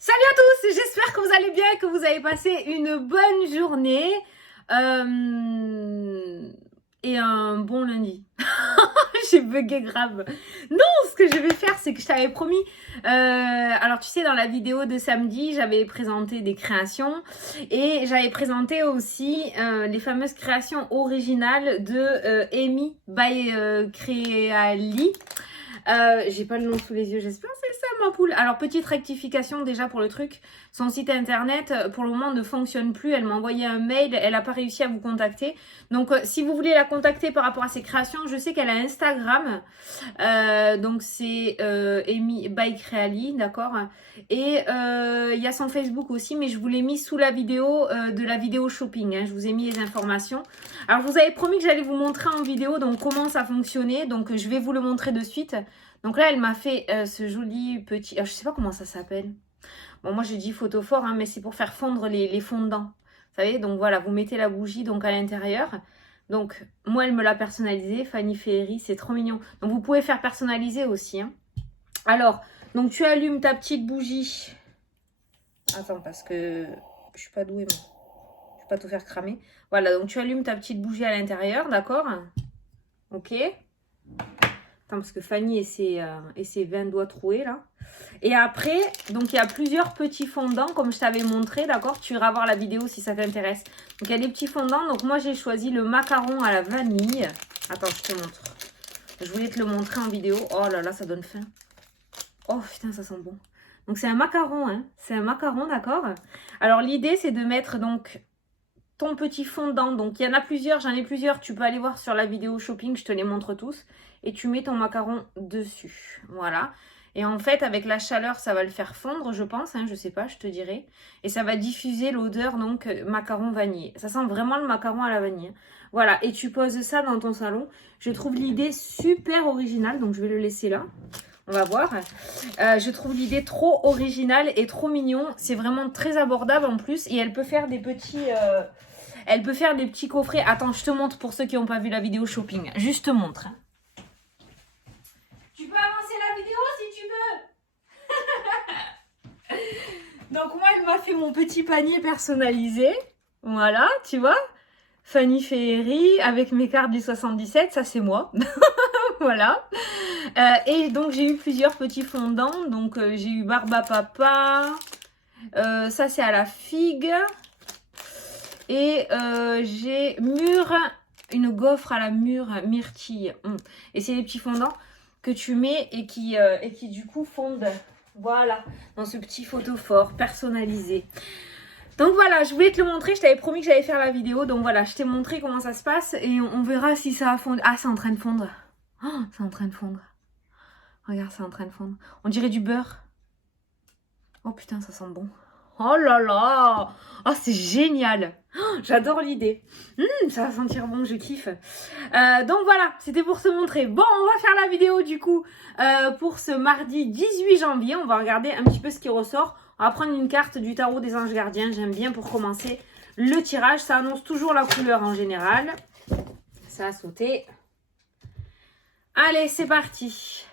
Salut à tous, j'espère que vous allez bien et que vous avez passé une bonne journée et un bon lundi. J'ai bugué grave. Non, ce que je vais faire, c'est que je t'avais promis. Alors, tu sais, dans la vidéo de samedi, j'avais présenté des créations et j'avais présenté aussi les fameuses créations originales de Amy by Creali. J'ai pas le nom sous les yeux, j'espère que c'est ça ma poule. Alors petite rectification déjà pour le truc, son site internet pour le moment ne fonctionne plus, elle m'a envoyé un mail, elle a pas réussi à vous contacter. Donc si vous voulez la contacter par rapport à ses créations, je sais qu'elle a Instagram, donc c'est Amy by Creali, d'accord. Et il y a son Facebook aussi, mais je vous l'ai mis sous la vidéo de la vidéo shopping, hein. Je vous ai mis les informations. Alors je vous avais promis que j'allais vous montrer en vidéo donc comment ça fonctionnait, donc je vais vous le montrer de suite. Donc là, elle m'a fait ce joli petit... je sais pas comment ça s'appelle. Bon, moi, j'ai dit photophore, hein, mais c'est pour faire fondre les fondants. Vous savez, donc voilà, vous mettez la bougie donc à l'intérieur. Donc, moi, elle me l'a personnalisé. Fanny Ferry, c'est trop mignon. Donc, vous pouvez faire personnaliser aussi. Hein. Alors, donc tu allumes ta petite bougie. Attends, parce que je suis pas douée, moi. Je vais pas tout faire cramer. Voilà, donc tu allumes ta petite bougie à l'intérieur, d'accord? Ok. Attends, parce que Fanny et ses 20 doigts troués, là. Et après, donc il y a plusieurs petits fondants, comme je t'avais montré, d'accord? Tu iras voir la vidéo si ça t'intéresse. Donc il y a des petits fondants. Donc moi, j'ai choisi le macaron à la vanille. Attends, je te montre. Je voulais te le montrer en vidéo. Oh là là, ça donne faim. Oh putain, ça sent bon. Donc c'est un macaron, hein. C'est un macaron, d'accord? Alors l'idée, c'est de mettre donc ton petit fondant. Donc il y en a plusieurs, j'en ai plusieurs. Tu peux aller voir sur la vidéo shopping, je te les montre tous. Et tu mets ton macaron dessus. Voilà. Et en fait, avec la chaleur, ça va le faire fondre, je pense. Hein, je sais pas, je te dirai. Et ça va diffuser l'odeur, donc, macaron vanille. Ça sent vraiment le macaron à la vanille. Voilà. Et tu poses ça dans ton salon. Je trouve l'idée super originale. Donc, je vais le laisser là. On va voir. Je trouve l'idée trop originale et trop mignon. C'est vraiment très abordable en plus. Et elle peut faire des petits... elle peut faire des petits coffrets. Attends, je te montre pour ceux qui n'ont pas vu la vidéo shopping. Juste te montre. Hein. Tu peux avancer la vidéo si tu veux. Donc moi, elle m'a fait mon petit panier personnalisé. Voilà, tu vois. Fanny Ferry avec mes cartes du 77, ça c'est moi. Voilà. Et donc j'ai eu plusieurs petits fondants. Donc j'ai eu Barba Papa. Ça c'est à la figue. Et j'ai une gaufre à la myrtille. Et c'est des petits fondants que tu mets et qui du coup fondent, voilà, dans ce petit photophore personnalisé. Donc voilà, je voulais te le montrer, je t'avais promis que j'allais faire la vidéo, donc voilà, je t'ai montré comment ça se passe et on verra si ça a fondu. Ah, c'est en train de fondre. Oh, c'est en train de fondre. Regarde, c'est en train de fondre. On dirait du beurre. Oh putain, ça sent bon. Oh là là. Oh, c'est génial. Oh, j'adore l'idée. Ça va sentir bon, je kiffe. Donc voilà, c'était pour se montrer. Bon, on va faire la vidéo du coup pour ce mardi 18 janvier. On va regarder un petit peu ce qui ressort. On va prendre une carte du tarot des anges gardiens. J'aime bien pour commencer le tirage. Ça annonce toujours la couleur en général. Ça a sauté. Allez, c'est parti.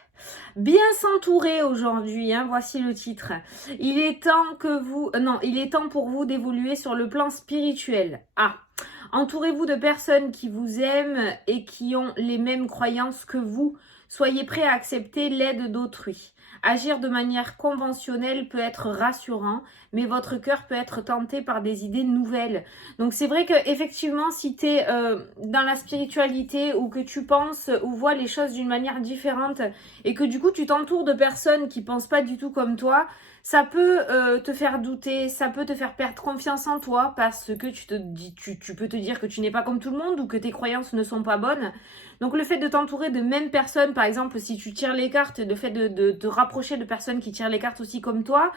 Bien s'entourer aujourd'hui, hein, voici le titre. Il est temps il est temps pour vous d'évoluer sur le plan spirituel. Ah, entourez-vous de personnes qui vous aiment et qui ont les mêmes croyances que vous. Soyez prêts à accepter l'aide d'autrui. Agir de manière conventionnelle peut être rassurant, mais votre cœur peut être tenté par des idées nouvelles. Donc c'est vrai que effectivement, si tu es dans la spiritualité ou que tu penses ou vois les choses d'une manière différente et que du coup tu t'entoures de personnes qui pensent pas du tout comme toi, ça peut te faire douter, ça peut te faire perdre confiance en toi parce que tu peux te dire que tu n'es pas comme tout le monde ou que tes croyances ne sont pas bonnes. Donc le fait de t'entourer de mêmes personnes, par exemple si tu tires les cartes, le fait de te rapprocher de personnes qui tirent les cartes aussi comme toi,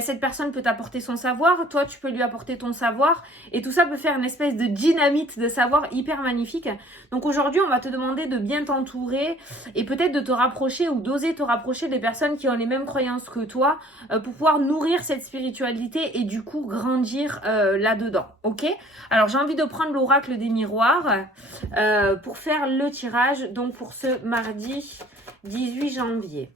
cette personne peut t'apporter son savoir, toi tu peux lui apporter ton savoir et tout ça peut faire une espèce de dynamite de savoir hyper magnifique. Donc aujourd'hui on va te demander de bien t'entourer et peut-être de te rapprocher ou d'oser te rapprocher des personnes qui ont les mêmes croyances que toi pour pouvoir nourrir cette spiritualité et du coup grandir là-dedans, ok? Alors j'ai envie de prendre l'oracle des miroirs pour faire le tirage donc pour ce mardi 18 janvier.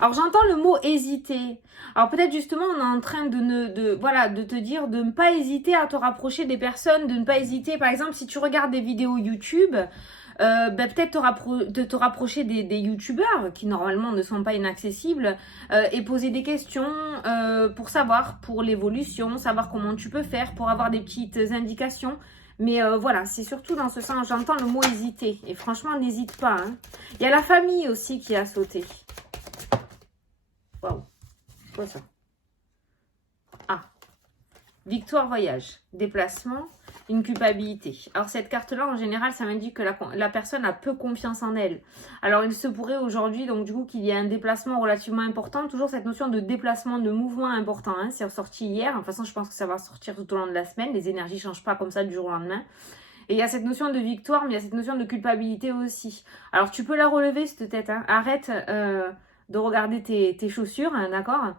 Alors j'entends le mot hésiter. Alors peut-être justement on est en train de te dire de ne pas hésiter à te rapprocher des personnes, de ne pas hésiter. Par exemple, si tu regardes des vidéos YouTube, peut-être te rapprocher des youtubeurs qui normalement ne sont pas inaccessibles et poser des questions pour savoir, pour l'évolution, savoir comment tu peux faire, pour avoir des petites indications. Mais voilà, c'est surtout dans ce sens, j'entends le mot hésiter. Et franchement, n'hésite pas. Hein. Il y a la famille aussi qui a sauté. Waouh, quoi ça? Ah, victoire, voyage, déplacement, une culpabilité. Alors cette carte-là, en général, ça m'indique que la personne a peu confiance en elle. Alors il se pourrait aujourd'hui, donc du coup, qu'il y ait un déplacement relativement important. Toujours cette notion de déplacement, de mouvement important. Hein, c'est ressorti hier. De toute façon, je pense que ça va sortir tout au long de la semaine. Les énergies ne changent pas comme ça du jour au lendemain. Et il y a cette notion de victoire, mais il y a cette notion de culpabilité aussi. Alors tu peux la relever, cette tête. Hein. Arrête de regarder tes chaussures, hein, d'accord?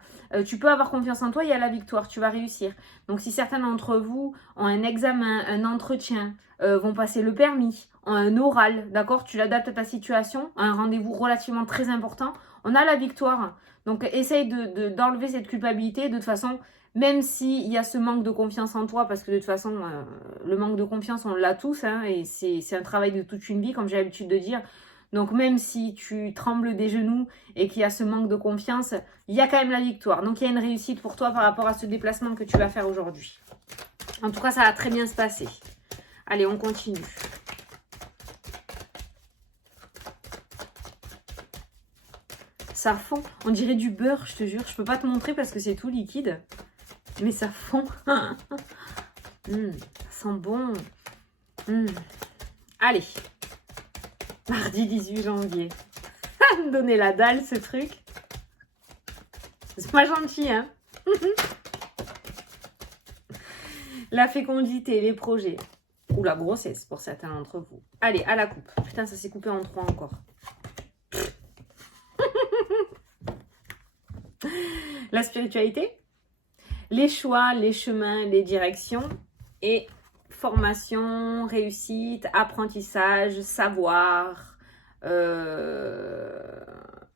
Tu peux avoir confiance en toi, il y a la victoire, tu vas réussir. Donc si certains d'entre vous ont un examen, un entretien, vont passer le permis, ont un oral, d'accord? Tu l'adaptes à ta situation, un rendez-vous relativement très important, on a la victoire. Donc essaye d'enlever cette culpabilité de toute façon, même s'il y a ce manque de confiance en toi, parce que de toute façon, le manque de confiance, on l'a tous, hein, et c'est un travail de toute une vie, comme j'ai l'habitude de dire. Donc même si tu trembles des genoux et qu'il y a ce manque de confiance, il y a quand même la victoire. Donc il y a une réussite pour toi par rapport à ce déplacement que tu vas faire aujourd'hui. En tout cas, ça va très bien se passer. Allez, on continue. Ça fond. On dirait du beurre, je te jure. Je peux pas te montrer parce que c'est tout liquide. Mais ça fond. Ça sent bon. Allez. Mardi 18 janvier. Me donner la dalle, ce truc. C'est pas gentil, hein. La fécondité, les projets. Ou la grossesse, pour certains d'entre vous. Allez, à la coupe. Putain, ça s'est coupé en 3 encore. La spiritualité. Les choix, les chemins, les directions. Et formation, réussite, apprentissage, savoir.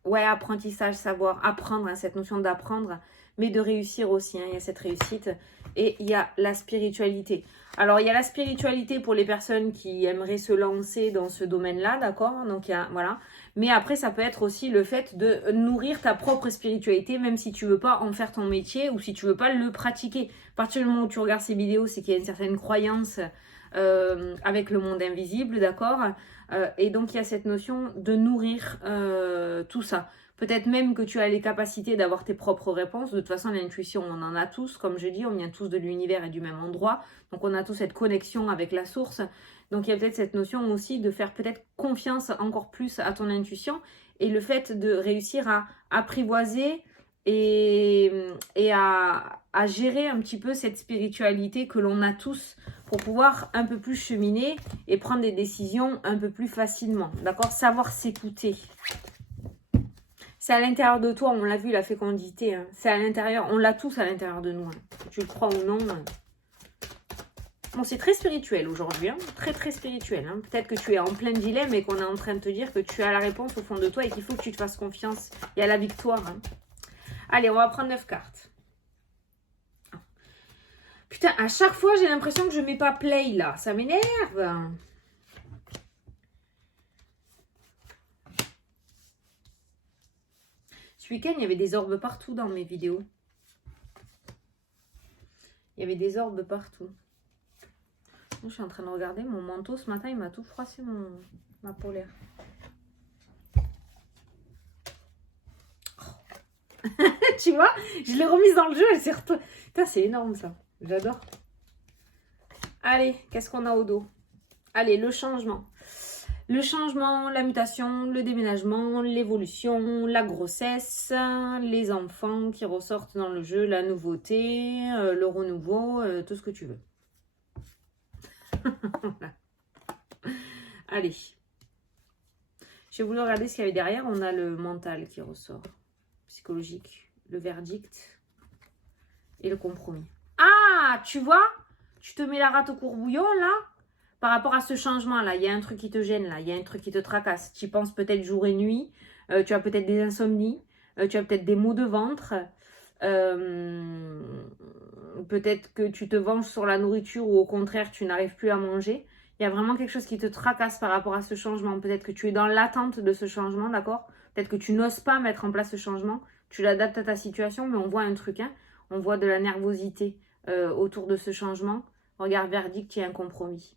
Ouais, apprentissage, savoir, apprendre, hein, cette notion d'apprendre, mais de réussir aussi, hein, il y a cette réussite. Et il y a la spiritualité. Alors, il y a la spiritualité pour les personnes qui aimeraient se lancer dans ce domaine-là, d'accord? Donc, il y a, voilà. Mais après, ça peut être aussi le fait de nourrir ta propre spiritualité, même si tu veux pas en faire ton métier ou si tu veux pas le pratiquer. À partir du moment où tu regardes ces vidéos, c'est qu'il y a une certaine croyance avec le monde invisible, d'accord? Et donc, il y a cette notion de nourrir tout ça. Peut-être même que tu as les capacités d'avoir tes propres réponses. De toute façon, l'intuition, on en a tous. Comme je dis, on vient tous de l'univers et du même endroit. Donc, on a tous cette connexion avec la source. Donc, il y a peut-être cette notion aussi de faire peut-être confiance encore plus à ton intuition. Et le fait de réussir à apprivoiser et à gérer un petit peu cette spiritualité que l'on a tous pour pouvoir un peu plus cheminer et prendre des décisions un peu plus facilement. D'accord? Savoir s'écouter. C'est à l'intérieur de toi, on l'a vu, la fécondité. Hein. C'est à l'intérieur, on l'a tous à l'intérieur de nous. Hein. Que tu le crois ou non. Bon, c'est très spirituel aujourd'hui. Hein. Très, très spirituel. Hein. Peut-être que tu es en plein dilemme et qu'on est en train de te dire que tu as la réponse au fond de toi et qu'il faut que tu te fasses confiance. Il y a la victoire. Hein. Allez, on va prendre 9 cartes. Putain, à chaque fois, j'ai l'impression que je ne mets pas play, là. Ça m'énerve. Ce week-end, il y avait des orbes partout dans mes vidéos. Il y avait des orbes partout. Je suis en train de regarder mon manteau. Ce matin, il m'a tout froissé ma polaire. Oh. Tu vois, je l'ai remise dans le jeu. Elle s'est retournée. Putain, c'est énorme ça. J'adore. Allez, qu'est-ce qu'on a au dos? Allez, le changement. Le changement, la mutation, le déménagement, l'évolution, la grossesse, les enfants qui ressortent dans le jeu, la nouveauté, le renouveau, tout ce que tu veux. Allez. J'ai voulu regarder ce qu'il y avait derrière. On a le mental qui ressort. Psychologique, le verdict et le compromis. Ah, tu vois? Tu te mets la rate au courbouillon, là? Par rapport à ce changement-là, il y a un truc qui te gêne, là. Il y a un truc qui te tracasse. Tu y penses peut-être jour et nuit. Tu as peut-être des insomnies. tu as peut-être des maux de ventre. Peut-être que tu te venges sur la nourriture ou au contraire, tu n'arrives plus à manger. Il y a vraiment quelque chose qui te tracasse par rapport à ce changement. Peut-être que tu es dans l'attente de ce changement, d'accord? Peut-être que tu n'oses pas mettre en place ce changement. Tu l'adaptes à ta situation, mais on voit un truc, hein. On voit de la nervosité autour de ce changement. Regarde, verdict, il y a un compromis.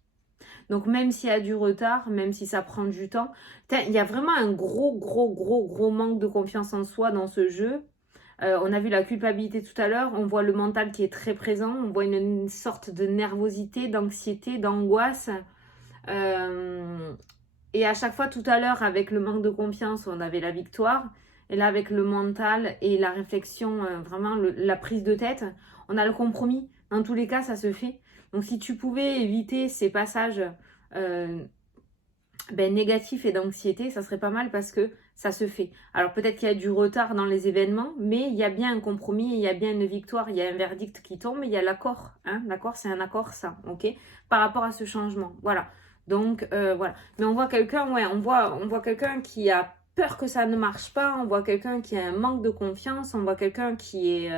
Donc même s'il y a du retard, même si ça prend du temps, il y a vraiment un gros manque de confiance en soi dans ce jeu. On a vu la culpabilité tout à l'heure, on voit le mental qui est très présent, on voit une sorte de nervosité, d'anxiété, d'angoisse. Et à chaque fois tout à l'heure, avec le manque de confiance, on avait la victoire. Et là, avec le mental et la réflexion, vraiment la prise de tête, on a le compromis. Dans tous les cas, ça se fait. Donc si tu pouvais éviter ces passages négatifs et d'anxiété, ça serait pas mal parce que ça se fait. Alors peut-être qu'il y a du retard dans les événements, mais il y a bien un compromis, il y a bien une victoire, il y a un verdict qui tombe, il y a l'accord. Hein, l'accord, c'est un accord, ça, ok? Par rapport à ce changement. Voilà. Donc voilà. Mais on voit quelqu'un, ouais, on voit quelqu'un qui a peur que ça ne marche pas, on voit quelqu'un qui a un manque de confiance, on voit quelqu'un qui est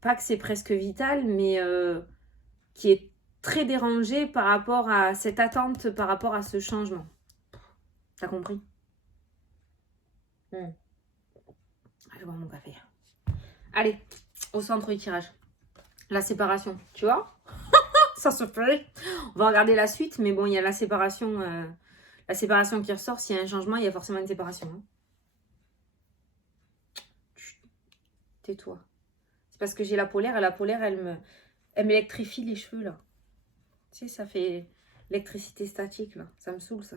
pas que c'est presque vital, mais qui est très dérangé par rapport à cette attente, par rapport à ce changement. T'as compris? Je vais boire mon café. Allez, au centre du tirage. La séparation, tu vois? Ça se fait. On va regarder la suite, mais bon, il y a la séparation qui ressort. S'il y a un changement, il y a forcément une séparation. Hein. Tais-toi. C'est parce que j'ai la polaire, et la polaire, elle m'électrifie les cheveux, là. Tu sais, ça fait l'électricité statique, là. Ça me saoule, ça.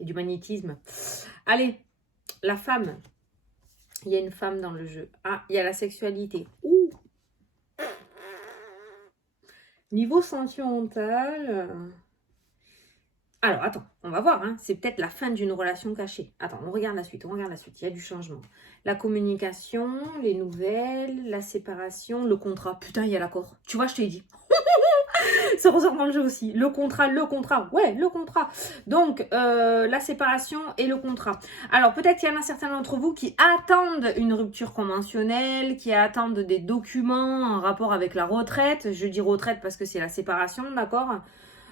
Et du magnétisme. Allez, la femme. Il y a une femme dans le jeu. Ah, il y a la sexualité. Ouh. Niveau sentimental. Alors, attends, on va voir. Hein. C'est peut-être la fin d'une relation cachée. Attends, on regarde la suite. Il y a du changement. La communication, les nouvelles, la séparation, le contrat. Putain, il y a l'accord. Tu vois, je t'ai dit. Ça ressort dans le jeu aussi. Le contrat. Ouais, le contrat. Donc, la séparation et le contrat. Alors, peut-être qu'il y en a certains d'entre vous qui attendent une rupture conventionnelle, qui attendent des documents en rapport avec la retraite. Je dis retraite parce que c'est la séparation, d'accord ?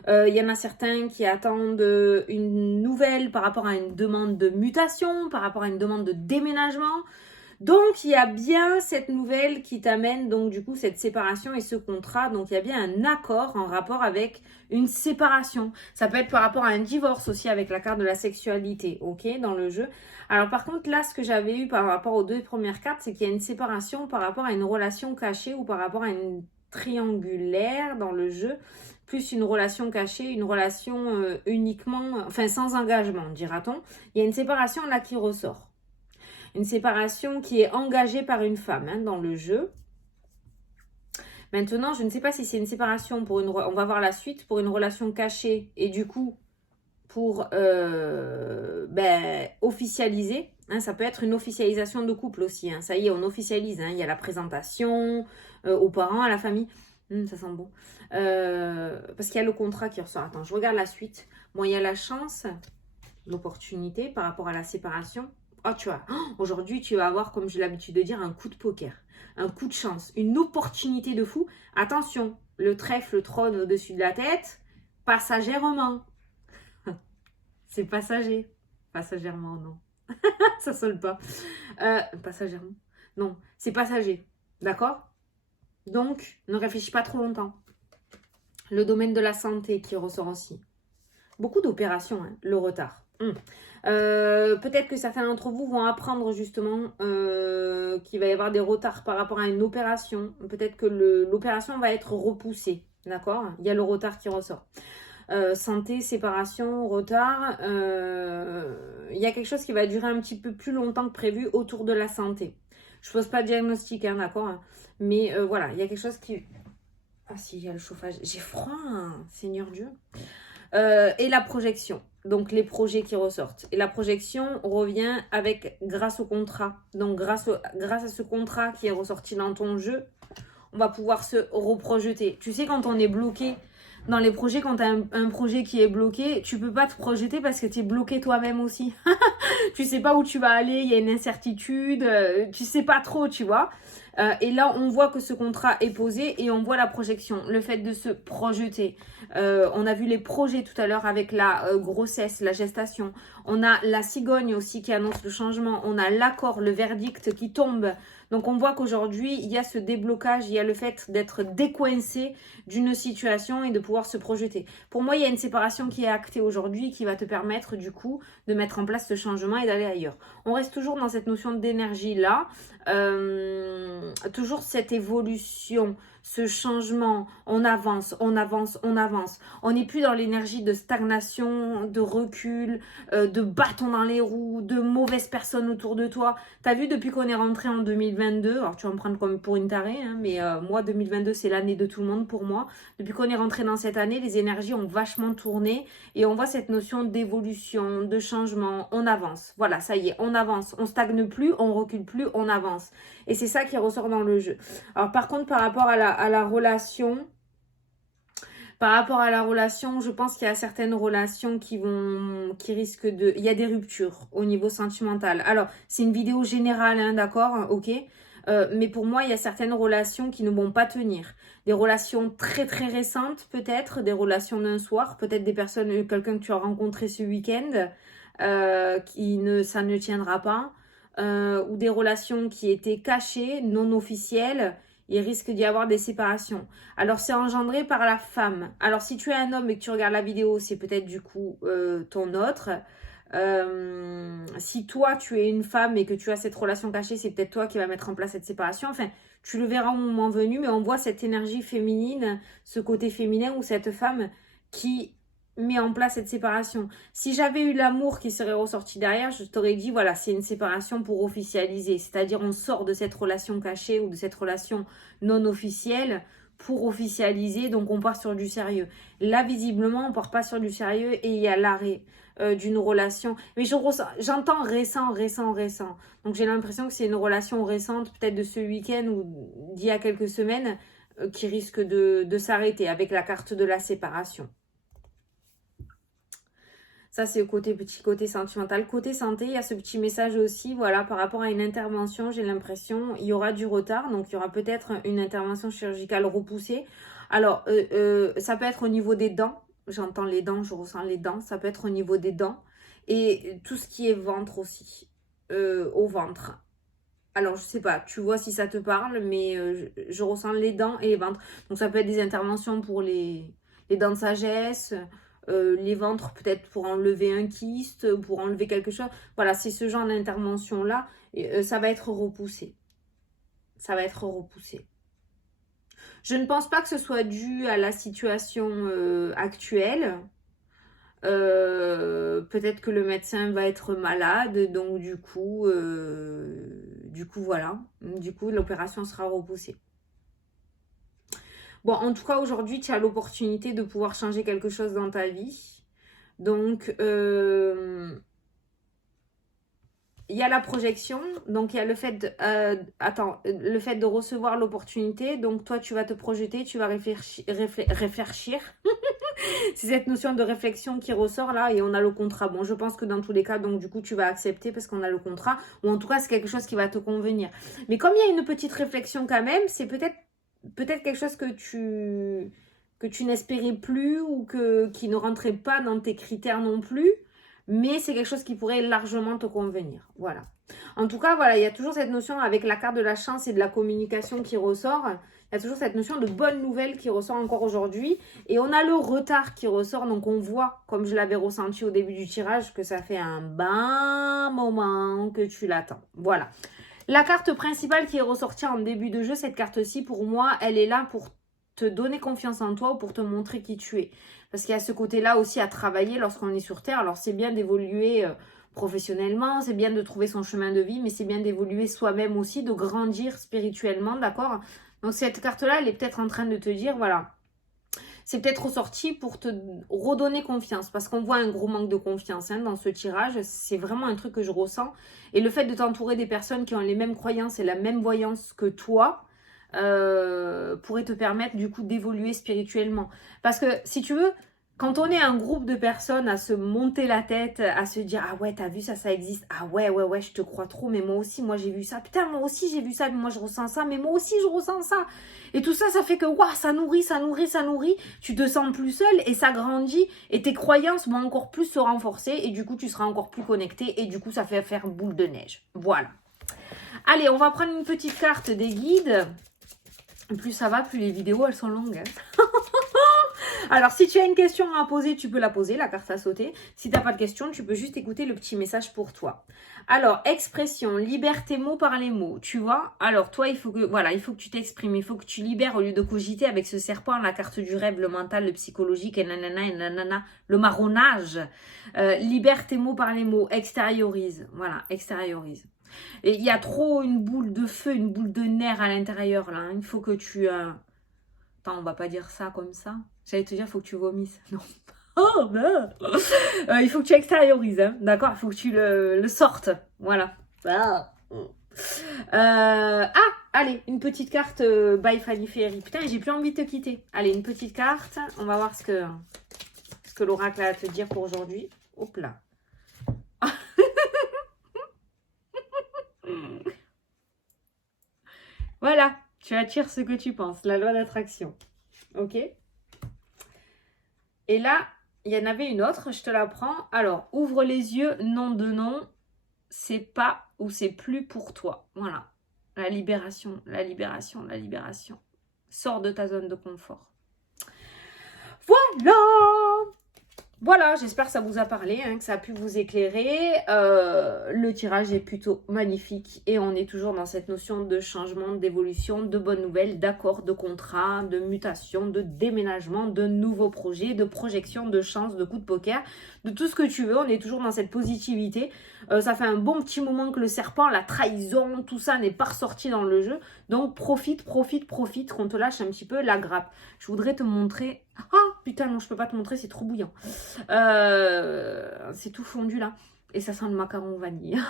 Il y en a certains qui attendent une nouvelle par rapport à une demande de mutation, par rapport à une demande de déménagement. Donc, il y a bien cette nouvelle qui t'amène, donc du coup, cette séparation et ce contrat. Donc, il y a bien un accord en rapport avec une séparation. Ça peut être par rapport à un divorce aussi avec la carte de la sexualité, ok, dans le jeu. Alors, par contre, là, ce que j'avais eu par rapport aux 2 premières cartes, c'est qu'il y a une séparation par rapport à une relation cachée ou par rapport à une triangulaire dans le jeu, plus une relation cachée, une relation uniquement, enfin sans engagement, dira-t-on. Il y a une séparation là qui ressort. Une séparation qui est engagée par une femme hein, dans le jeu. Maintenant, je ne sais pas si c'est une séparation pour on va voir la suite, pour une relation cachée et du coup pour officialiser. Hein, ça peut être une officialisation de couple aussi. Hein. Ça y est, on officialise. Hein. Il y a la présentation aux parents, à la famille. Ça sent bon. Parce qu'il y a le contrat qui ressort. Attends, je regarde la suite. Bon, il y a la chance, l'opportunité par rapport à la séparation. Oh, tu vois, aujourd'hui, tu vas avoir, comme j'ai l'habitude de dire, un coup de poker. Un coup de chance. Une opportunité de fou. Attention, le trèfle trône au-dessus de la tête. Passagèrement. C'est passager. Passagèrement, non. Ça sonne pas. Passagèrement. Non, c'est passager. D'accord ? Donc, ne réfléchis pas trop longtemps. Le domaine de la santé qui ressort aussi. Beaucoup d'opérations, hein, le retard. Peut-être que certains d'entre vous vont apprendre justement qu'il va y avoir des retards par rapport à une opération. Peut-être que l'opération va être repoussée. D'accord ? Il y a le retard qui ressort. Santé, séparation, retard. Il y a quelque chose qui va durer un petit peu plus longtemps que prévu autour de la santé. Je ne pose pas de diagnostic, hein, d'accord ? Mais voilà, il y a quelque chose qui... Ah si, il y a le chauffage. J'ai froid, hein, Seigneur Dieu. Et la projection. Donc, les projets qui ressortent. Et la projection revient avec grâce au contrat. Donc, grâce à ce contrat qui est ressorti dans ton jeu, on va pouvoir se reprojeter. Tu sais, quand on est bloqué dans les projets, quand tu as un projet qui est bloqué, tu peux pas te projeter parce que tu es bloqué toi-même aussi. Tu sais pas où tu vas aller, il y a une incertitude, tu sais pas trop, tu vois. Et là, on voit que ce contrat est posé et on voit la projection, le fait de se projeter. On a vu les projets tout à l'heure avec la grossesse, la gestation. On a la cigogne aussi qui annonce le changement. On a l'accord, le verdict qui tombe. Donc, on voit qu'aujourd'hui, il y a ce déblocage, il y a le fait d'être décoincé d'une situation et de pouvoir se projeter. Pour moi, il y a une séparation qui est actée aujourd'hui qui va te permettre, du coup, de mettre en place ce changement et d'aller ailleurs. On reste toujours dans cette notion d'énergie-là. Toujours cette évolution, ce changement, on avance, on avance, on avance. On n'est plus dans l'énergie de stagnation, de recul, de bâton dans les roues, de mauvaises personnes autour de toi. T'as vu, depuis qu'on est rentré en 2022, alors tu vas me prendre comme pour une tarée, hein, mais moi 2022 c'est l'année de tout le monde pour moi. Depuis qu'on est rentré dans cette année, les énergies ont vachement tourné et on voit cette notion d'évolution, de changement, on avance. Voilà, ça y est, on avance, on stagne plus, on recule plus, on avance. Et c'est ça qui ressort dans le jeu. Alors par contre, par rapport à la relation, je pense qu'il y a certaines relations qui risquent de... Il y a des ruptures au niveau sentimental. Alors, c'est une vidéo générale, hein, d'accord, ok. Mais pour moi, il y a certaines relations qui ne vont pas tenir. Des relations très très récentes, peut-être, des relations d'un soir, peut-être des personnes, quelqu'un que tu as rencontré ce week-end, ça ne tiendra pas. Ou des relations qui étaient cachées, non officielles, il risque d'y avoir des séparations. Alors, c'est engendré par la femme. Alors, si tu es un homme et que tu regardes la vidéo, c'est peut-être du coup ton autre. Si toi, tu es une femme et que tu as cette relation cachée, c'est peut-être toi qui vas mettre en place cette séparation. Enfin, tu le verras au moment venu, mais on voit cette énergie féminine, ce côté féminin ou cette femme qui met en place cette séparation. Si j'avais eu l'amour qui serait ressorti derrière, je t'aurais dit, voilà, c'est une séparation pour officialiser. C'est-à-dire, on sort de cette relation cachée ou de cette relation non officielle pour officialiser, donc on part sur du sérieux. Là, visiblement, on part pas sur du sérieux et il y a l'arrêt d'une relation. Mais j'entends récent. Donc, j'ai l'impression que c'est une relation récente, peut-être de ce week-end ou d'il y a quelques semaines, qui risque de s'arrêter avec la carte de la séparation. Ça, c'est le petit côté sentimental. Côté santé, il y a ce petit message aussi, voilà, par rapport à une intervention, j'ai l'impression, il y aura du retard. Donc, il y aura peut-être une intervention chirurgicale repoussée. Alors, ça peut être au niveau des dents. J'entends les dents, je ressens les dents. Ça peut être au niveau des dents. Et tout ce qui est ventre aussi, au ventre. Alors, je sais pas, tu vois si ça te parle, mais je ressens les dents et les ventres. Donc, ça peut être des interventions pour les dents de sagesse, les ventres peut-être pour enlever un kyste, pour enlever quelque chose. Voilà, c'est ce genre d'intervention-là. Et ça va être repoussé. Ça va être repoussé. Je ne pense pas que ce soit dû à la situation actuelle. Peut-être que le médecin va être malade, donc du coup voilà. Du coup, l'opération sera repoussée. Bon, en tout cas, aujourd'hui, tu as l'opportunité de pouvoir changer quelque chose dans ta vie. Donc, il y a la projection, donc il y a le fait le fait de recevoir l'opportunité. Donc, toi, tu vas te projeter, tu vas réfléchir. C'est cette notion de réflexion qui ressort là et on a le contrat. Bon, je pense que dans tous les cas, donc du coup, tu vas accepter parce qu'on a le contrat. Ou en tout cas, c'est quelque chose qui va te convenir. Mais comme il y a une petite réflexion quand même, c'est peut-être quelque chose que tu n'espérais plus ou qui ne rentrait pas dans tes critères non plus. Mais c'est quelque chose qui pourrait largement te convenir. Voilà. En tout cas, voilà, il y a toujours cette notion avec la carte de la chance et de la communication qui ressort. Il y a toujours cette notion de bonne nouvelle qui ressort encore aujourd'hui. Et on a le retard qui ressort. Donc, on voit, comme je l'avais ressenti au début du tirage, que ça fait un bon moment que tu l'attends. Voilà. La carte principale qui est ressortie en début de jeu, cette carte-ci, pour moi, elle est là pour te donner confiance en toi ou pour te montrer qui tu es. Parce qu'il y a ce côté-là aussi à travailler lorsqu'on est sur Terre. Alors, c'est bien d'évoluer professionnellement, c'est bien de trouver son chemin de vie, mais c'est bien d'évoluer soi-même aussi, de grandir spirituellement, d'accord? Donc, cette carte-là, elle est peut-être en train de te dire, voilà, c'est peut-être ressorti pour te redonner confiance. Parce qu'on voit un gros manque de confiance dans ce tirage. C'est vraiment un truc que je ressens. Et le fait de t'entourer des personnes qui ont les mêmes croyances et la même voyance que toi, pourrait te permettre du coup d'évoluer spirituellement. Parce que si tu veux, quand on est un groupe de personnes à se monter la tête, à se dire ah ouais t'as vu ça, ça existe, ah ouais je te crois trop, mais moi aussi moi j'ai vu ça, putain moi aussi j'ai vu ça, mais moi je ressens ça, mais moi aussi je ressens ça, et tout ça ça fait que waouh ça nourrit, tu te sens plus seul et ça grandit et tes croyances vont encore plus se renforcer et du coup tu seras encore plus connecté et du coup ça fait faire boule de neige. Voilà. Allez, on va prendre une petite carte des guides. Plus ça va, plus les vidéos elles sont longues. Hein. Alors, si tu as une question à poser, tu peux la poser, la carte à sauter. Si tu n'as pas de question, tu peux juste écouter le petit message pour toi. Alors, expression, libère tes mots par les mots, tu vois. Alors, toi, il faut que tu t'exprimes, il faut que tu libères au lieu de cogiter avec ce serpent, la carte du rêve, le mental, le psychologique, et nanana, le marronnage. Libère tes mots par les mots, extériorise, voilà, extériorise. Et il y a trop une boule de feu, une boule de nerfs à l'intérieur, là. Il faut que tu... Attends, on va pas dire ça comme ça. J'allais te dire, il faut que tu vomisses. Non. Oh, non. Il faut que tu extériorises, hein, d'accord? Il faut que tu le sortes. Voilà. Allez, une petite carte by Fanny Ferry. Putain, j'ai plus envie de te quitter. Allez, une petite carte. On va voir ce que l'oracle a à te dire pour aujourd'hui. Hop là. Voilà, tu attires ce que tu penses, la loi d'attraction. Ok? Et là, il y en avait une autre, je te la prends. Alors, ouvre les yeux, nom de nom, c'est pas ou c'est plus pour toi. Voilà. La libération, la libération, la libération. Sors de ta zone de confort. Voilà! Voilà, j'espère que ça vous a parlé, hein, que ça a pu vous éclairer. Le tirage est plutôt magnifique et on est toujours dans cette notion de changement, d'évolution, de bonnes nouvelles, d'accords, de contrats, de mutation, de déménagement, de nouveaux projets, de projections, de chances, de coups de poker, de tout ce que tu veux. On est toujours dans cette positivité. Ça fait un bon petit moment que le serpent, la trahison, tout ça n'est pas ressorti dans le jeu. Donc profite, qu'on te lâche un petit peu la grappe. Je voudrais te montrer... Ah putain non, je peux pas te montrer, c'est trop bouillant. C'est tout fondu là. Et ça sent le macaron vanille.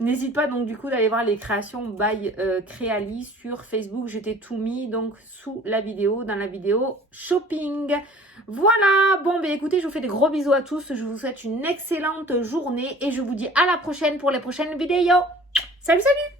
N'hésite pas donc du coup d'aller voir les créations by Créali sur Facebook. Je t'ai tout mis donc sous la vidéo, dans la vidéo shopping. Voilà, bon ben écoutez, je vous fais des gros bisous à tous. Je vous souhaite une excellente journée et je vous dis à la prochaine pour les prochaines vidéos. Salut, salut!